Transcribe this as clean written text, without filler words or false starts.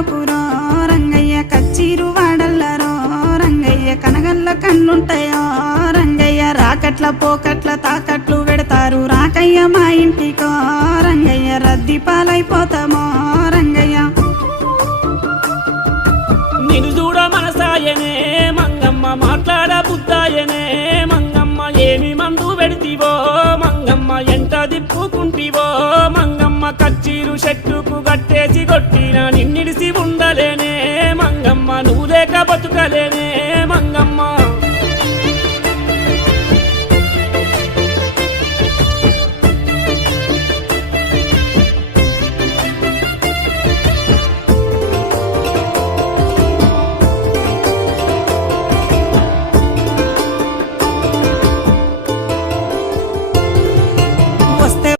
పోకురో రంగయ్య కచ్చీరు వాడల్లరో రంగయ్య కనగల్ల కన్నుంటాయో రంగయ్య రాకట్ల పోకట్ల తాకట్లు పెడతారు రాకయ్య మా ఇంటికో రంగయ్య రద్దీ పాలైపోతామో రంగయ్య నిన్ను చూడ మనసాయనే మంగమ్మ మాట్లాడ బుద్ధాయనే మంగమ్మ ఏమి మందు పెడితివో మంగమ్మ ఎంత దిప్పుకుంటివో మంగమ్మ కచ్చీరు చెట్టుకు కట్టేసి కొట్టిన నిన్నిడిసి